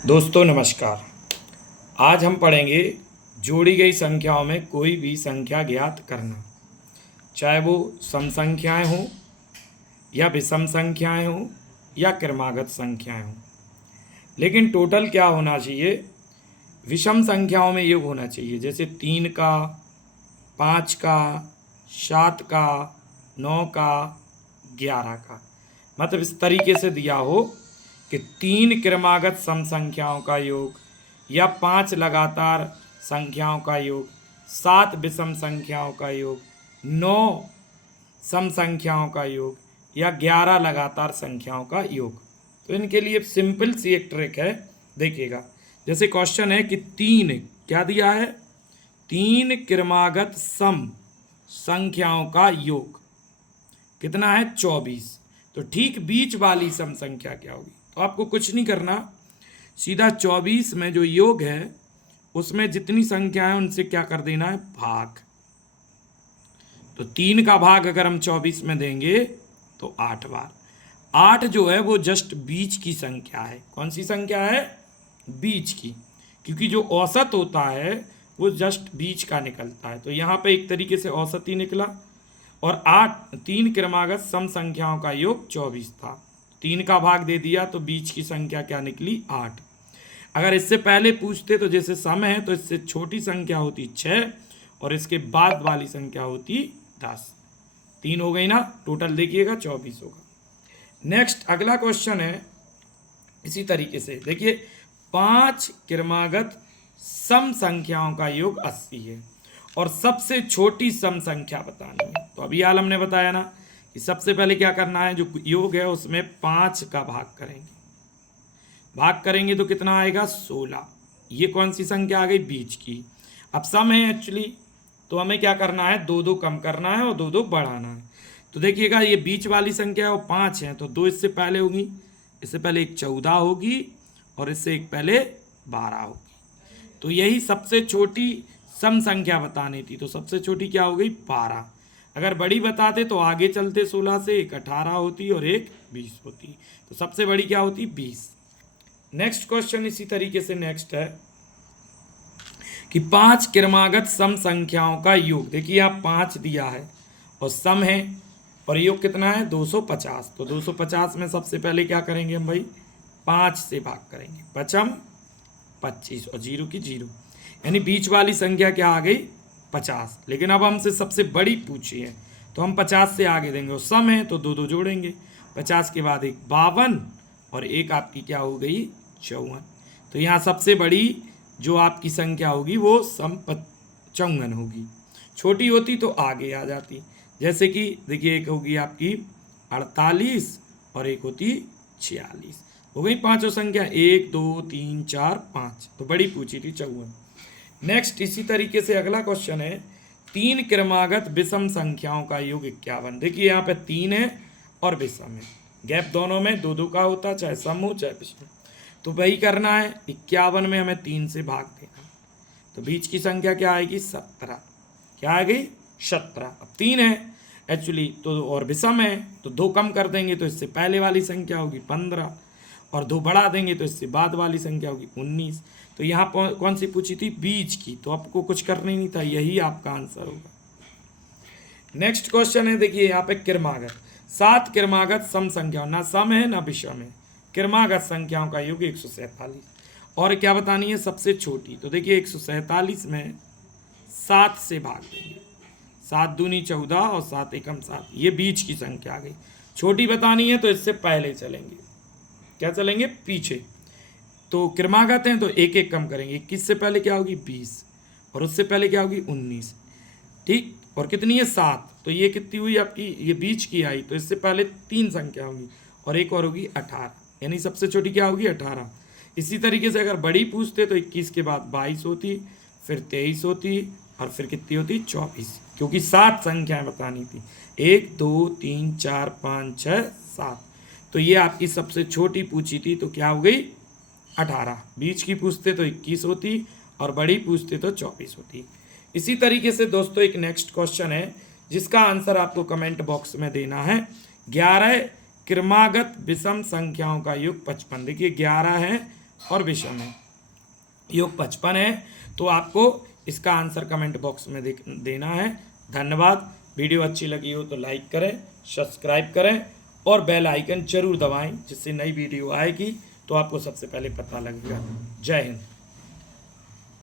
दोस्तों नमस्कार। आज हम पढ़ेंगे जोड़ी गई संख्याओं में कोई भी संख्या ज्ञात करना, चाहे वो सम संख्याएं हों या विषम संख्याएं हों या क्रमागत संख्याएं हों। लेकिन टोटल क्या होना चाहिए? विषम संख्याओं में योग होना चाहिए, जैसे 3 का, 5 का, 7 का, 9 का, 11 का। मतलब इस तरीके से दिया हो कि 3 क्रमागत सम संख्याओं का योग या 5 लगातार संख्याओं का योग, 7 विषम संख्याओं का योग, 9 सम संख्याओं का योग या 11 लगातार संख्याओं का योग। तो इनके लिए सिंपल सी एक ट्रिक है, देखिएगा। जैसे क्वेश्चन है कि 3 क्या दिया है? 3 क्रमागत सम संख्याओं का योग कितना है? 24। तो ठीक बीच वाली सम संख्या क्या होगी? तो आपको कुछ नहीं करना, सीधा 24 में जो योग है उसमें जितनी संख्या है उनसे क्या कर देना है? भाग। तो 3 का भाग अगर हम 24 में देंगे तो 8 बार। 8 जो है वो जस्ट बीच की संख्या है। कौन सी संख्या है? बीच की, क्योंकि जो औसत होता है वो जस्ट बीच का निकलता है। तो यहाँ पे एक तरीके से औसत ही निकला। और 3 क्रमागत सम संख्याओं का योग 24 था, 3 का भाग दे दिया तो बीच की संख्या क्या निकली? 8। अगर इससे पहले पूछते तो जैसे सम है तो इससे छोटी संख्या होती 6 और इसके बाद वाली संख्या होती 10। 3 हो गई ना, टोटल देखिएगा 24 होगा। नेक्स्ट अगला क्वेश्चन है इसी तरीके से, देखिए 5 क्रमागत सम संख्याओं का योग 80 है और सबसे छोटी सम संख्या बतानी है। तो अभी हाल हमने बताया ना कि सबसे पहले क्या करना है, जो योग है उसमें 5 का भाग करेंगे। भाग करेंगे तो कितना आएगा? 16। ये कौन सी संख्या आ गई? बीच की। अब सम है एक्चुअली, तो हमें क्या करना है? 2 कम करना है और 2 बढ़ाना है। तो देखिएगा ये बीच वाली संख्या है वो 5 है, तो 2 इससे पहले होगी, इससे पहले एक 14 होगी और इससे एक पहले 12 होगी। तो यही सबसे छोटी सम संख्या बतानी थी। तो सबसे छोटी क्या हो गई? 12। अगर बड़ी बताते तो आगे चलते 16 से एक 18 होती और एक 20 होती। तो सबसे बड़ी क्या होती? 20। नेक्स्ट क्वेश्चन इसी तरीके से नेक्स्ट है कि 5 क्रमागत सम संख्याओं का योग। देखिए आप 5 दिया है और सम है और योग कितना है? 250। तो 250 में सबसे पहले क्या करेंगे हम भाई? 5 से भाग करेंगे, पचम 25 और 0 की 0, यानी बीच वाली संख्या क्या आ गई? 50। लेकिन अब हमसे सबसे बड़ी पूछी है तो हम 50 से आगे देंगे और सम है तो 2 जोड़ेंगे। 50 के बाद एक 52 और एक आपकी क्या हो गई? 54। तो यहाँ सबसे बड़ी जो आपकी संख्या होगी वो सम 54 होगी। छोटी होती तो आगे आ जाती, जैसे कि देखिए एक होगी आपकी 48 और एक होती 46। हो गई पांचों संख्या, 1 2 3 4 5। तो बड़ी पूछी थी 54। नेक्स्ट इसी तरीके से अगला क्वेश्चन है 3 क्रमागत विषम संख्याओं का योग 51। देखिए यहाँ पे 3 है और विषम है, गैप दोनों में 2 का होता, चाहे सम हो चाहे विषम। तो वही करना है, 51 में हमें 3 से भाग देना। तो बीच की संख्या क्या आएगी? 17। क्या आ गई? 17। अब 3 है एक्चुअली तो और विषम है तो 2 कम कर देंगे तो इससे पहले वाली संख्या होगी 15 और 2 बढ़ा देंगे तो इससे बाद वाली संख्या होगी 19। तो यहाँ कौन सी पूछी थी? बीच की। तो आपको कुछ करना ही नहीं था, यही आपका आंसर होगा। नेक्स्ट क्वेश्चन है, देखिए यहाँ पे क्रमागत 7 क्रमागत सम संख्या, ना सम है ना विषम है, क्रमागत संख्याओं का योग 147। और क्या बतानी है? सबसे छोटी। तो देखिए 147 में 7 से भाग देंगे, 7 दूनी 14 और 7 एकम 7, ये बीच की संख्या आ गई। छोटी बतानी है तो इससे पहले चलेंगे, क्या चलेंगे? पीछे। तो क्रमागत हैं तो एक एक कम करेंगे। 21 से पहले क्या होगी? 20 और उससे पहले क्या होगी? 19। ठीक, और कितनी है? 7। तो ये कितनी हुई आपकी? ये बीच की आई, तो इससे पहले 3 संख्या होगी और एक और होगी 18, यानी सबसे छोटी क्या होगी? 18। इसी तरीके से अगर बड़ी पूछते तो 21 के बाद 22 होती, फिर 23 होती और फिर कितनी होती? 24, क्योंकि 7 संख्याएं बतानी थी, 1 2 3 4 5 6 7। तो ये आपकी सबसे छोटी पूछी थी तो क्या हो गई? 18। बीच की पूछते तो 21 होती और बड़ी पूछते तो 24 होती। इसी तरीके से दोस्तों एक नेक्स्ट क्वेश्चन है जिसका आंसर आपको कमेंट बॉक्स में देना है। 11 क्रमागत विषम संख्याओं का योग 55। देखिए 11 है और विषम है। योग 55 है, तो आपको इसका आंसर कमेंट बॉक्स में देना है। धन्यवाद। वीडियो अच्छी लगी हो तो लाइक करें, सब्सक्राइब करें और बेल आइकन जरूर दबाएं, जिससे नई वीडियो आएगी तो आपको सबसे पहले पता लगेगा। जय हिंद।